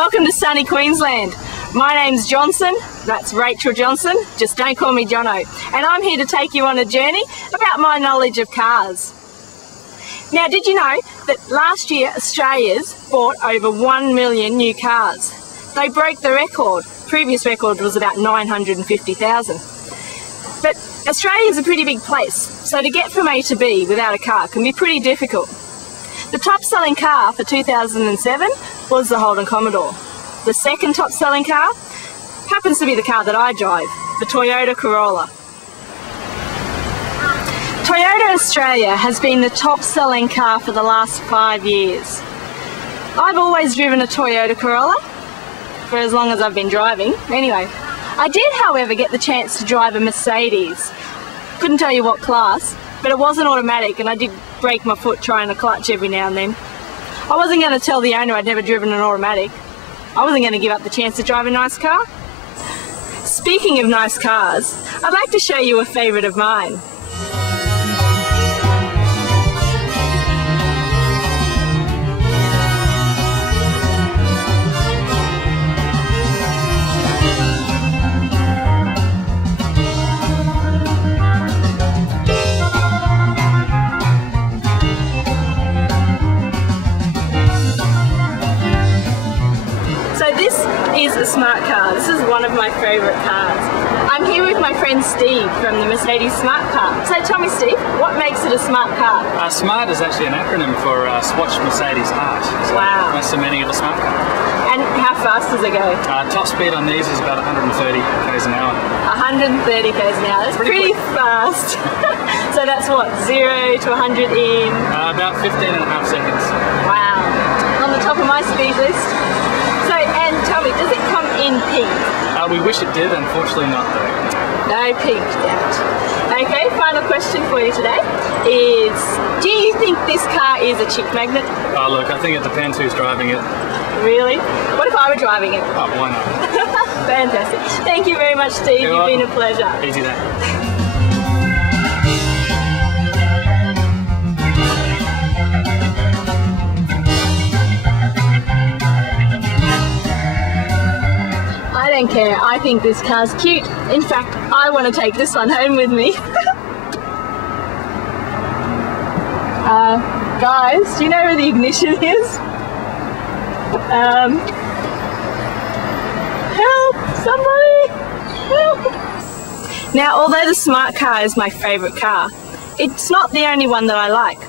welcome to sunny Queensland. My name's Johnson, that's Rachel Johnson, just don't call me Jono, and I'm here to take you on a journey about my knowledge of cars. Now, did you know that last year Australia's bought over 1 million new cars? They broke the record. Previous record was about 950,000. But Australia's a pretty big place, so to get from A to B without a car can be pretty difficult. The top selling car for 2007 was the Holden Commodore. The second top selling car happens to be the car that I drive, the Toyota Corolla. Toyota Australia has been the top selling car for the last 5 years. I've always driven a Toyota Corolla for as long as I've been driving. Anyway, I did, however, get the chance to drive a Mercedes. Couldn't tell you what class, but it wasn't automatic and I did break my foot trying to clutch every now and then. I wasn't going to tell the owner I'd never driven an automatic. I wasn't going to give up the chance to drive a nice car. Speaking of nice cars, I'd like to show you a favourite of mine. This is a smart car. This is one of my favourite cars. I'm here with my friend Steve from the Mercedes Smart Car. So tell me, Steve, what makes it a smart car? SMART is actually an acronym for Swatch Mercedes Art. So wow. That's the meaning of a smart car. And how fast does it go? Top speed on these is about 130 k's an hour. 130 k's an hour. That's pretty fast. So that's what, 0 to 100 in? About 15.5 seconds. Wow. On the top of my speed list. So, and tell me, does it come in pink? We wish it did, unfortunately not though. No pink, damn it. Okay, final question for you today is, do you think this car is a chick magnet? Oh look, I think it depends who's driving it. Really? What if I were driving it? Oh, why not? Fantastic. Thank you very much, Steve. You've been a pleasure. Easy day. I don't care. I think this car's cute. In fact, I want to take this one home with me. Guys, do you know where the ignition is? Help! Somebody! Help! Now, although the smart car is my favourite car, it's not the only one that I like.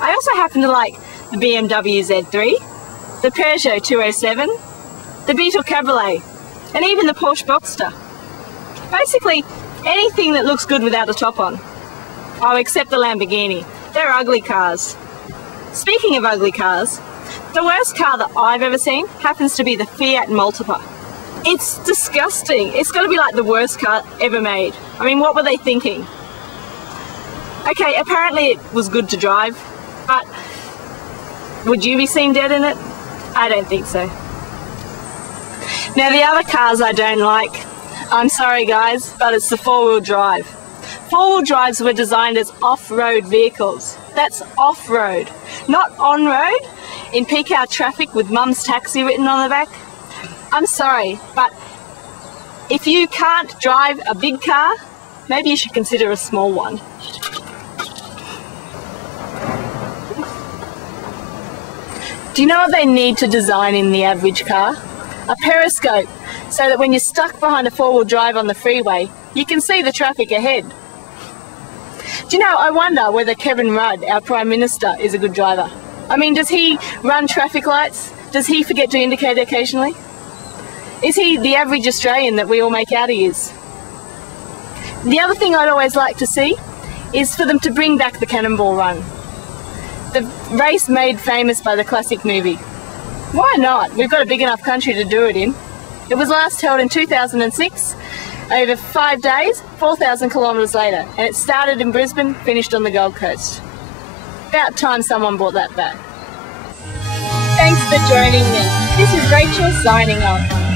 I also happen to like the BMW Z3, the Peugeot 207, the Beetle Cabriolet, and even the Porsche Boxster. Basically, anything that looks good without a top on. Oh, except the Lamborghini. They're ugly cars. Speaking of ugly cars, the worst car that I've ever seen happens to be the Fiat Multipla. It's disgusting. It's got to be like the worst car ever made. I mean, what were they thinking? Okay, apparently it was good to drive, but would you be seen dead in it? I don't think so. Now, the other cars I don't like, I'm sorry guys, but it's the four-wheel drive. Four-wheel drives were designed as off-road vehicles. That's off-road, not on-road, in peak hour traffic with Mum's Taxi written on the back. I'm sorry, but if you can't drive a big car, maybe you should consider a small one. Do you know what they need to design in the average car? A periscope, so that when you're stuck behind a four-wheel drive on the freeway, you can see the traffic ahead. Do you know, I wonder whether Kevin Rudd, our Prime Minister, is a good driver. I mean, does he run traffic lights? Does he forget to indicate occasionally? Is he the average Australian that we all make out he is? The other thing I'd always like to see is for them to bring back the Cannonball Run. The race made famous by the classic movie. Why not? We've got a big enough country to do it in. It was last held in 2006, over 5 days, 4,000 kilometres later, and it started in Brisbane, finished on the Gold Coast. About time someone brought that back. Thanks for joining me. This is Rachel signing off.